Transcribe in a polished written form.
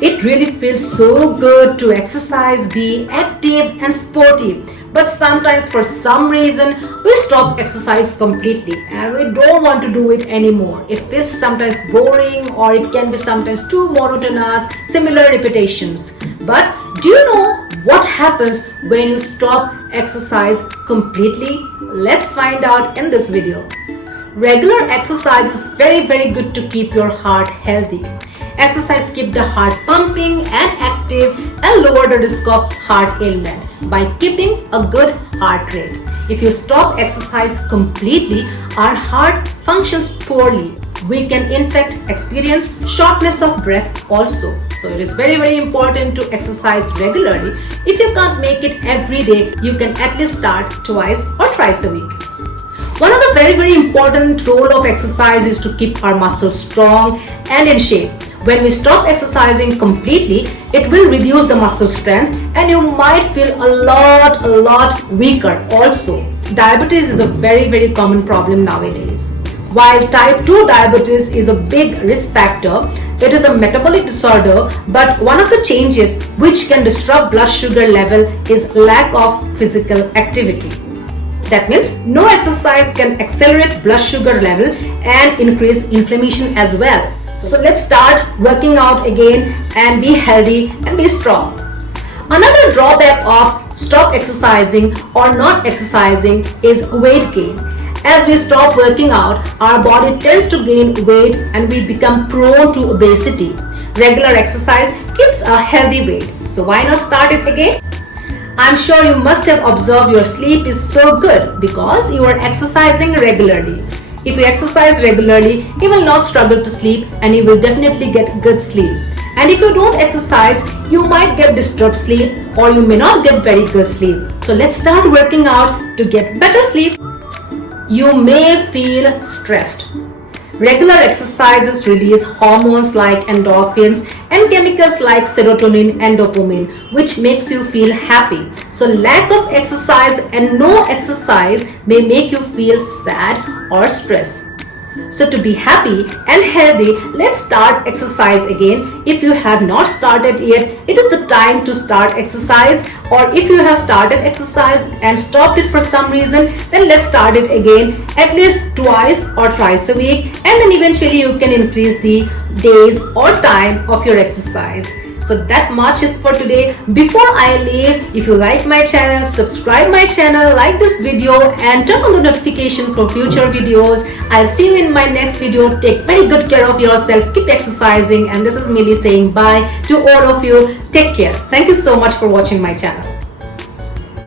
It really feels so good to exercise, be active and sporty. But sometimes for some reason we stop exercise completely and we don't want to do it anymore. It feels sometimes boring or it can be sometimes too monotonous, similar repetitions. But do you know what happens when you stop exercise completely? Let's find out in this video. Regular exercise is very good to keep your heart healthy. Exercise keeps the heart pumping and active and lower the risk of heart ailment by keeping a good heart rate. If you stop exercise completely, our heart functions poorly. We can in fact experience shortness of breath also. So it is very important to exercise regularly. If you can't make it every day, you can at least start twice or thrice a week. One of the very important role of exercise is to keep our muscles strong and in shape. When we stop exercising completely, it will reduce the muscle strength and you might feel a lot weaker also. Diabetes is a very common problem nowadays. While type 2 diabetes is a big risk factor, it is a metabolic disorder, but one of the changes which can disrupt blood sugar level is lack of physical activity. That means no exercise can accelerate blood sugar level and increase inflammation as well. So let's start working out again and be healthy and be strong. Another drawback of stop exercising or not exercising is weight gain. As we stop working out, our body tends to gain weight and we become prone to obesity. Regular exercise keeps a healthy weight. So why not start it again? I'm sure you must have observed your sleep is so good because you are exercising regularly. If you exercise regularly, you will not struggle to sleep and you will definitely get good sleep. And if you don't exercise, you might get disturbed sleep or you may not get very good sleep. So let's start working out to get better sleep. You may feel stressed. Regular exercises release hormones like endorphins and chemicals like serotonin and dopamine, which makes you feel happy. So lack of exercise and no exercise may make you feel sad or stressed. So to be happy and healthy, let's start exercise again. If you have not started yet, it is the time to start exercise. Or if you have started exercise and stopped it for some reason, then let's start it again at least twice or thrice a week, and then eventually you can increase the days or time of your exercise. So that much is for today. Before I leave, if you like my channel, subscribe my channel, like this video and turn on the notification for future videos. I'll see you in my next video. Take very good care of yourself. Keep exercising. And this is Millie saying bye to all of you. Take care. Thank you so much for watching my channel.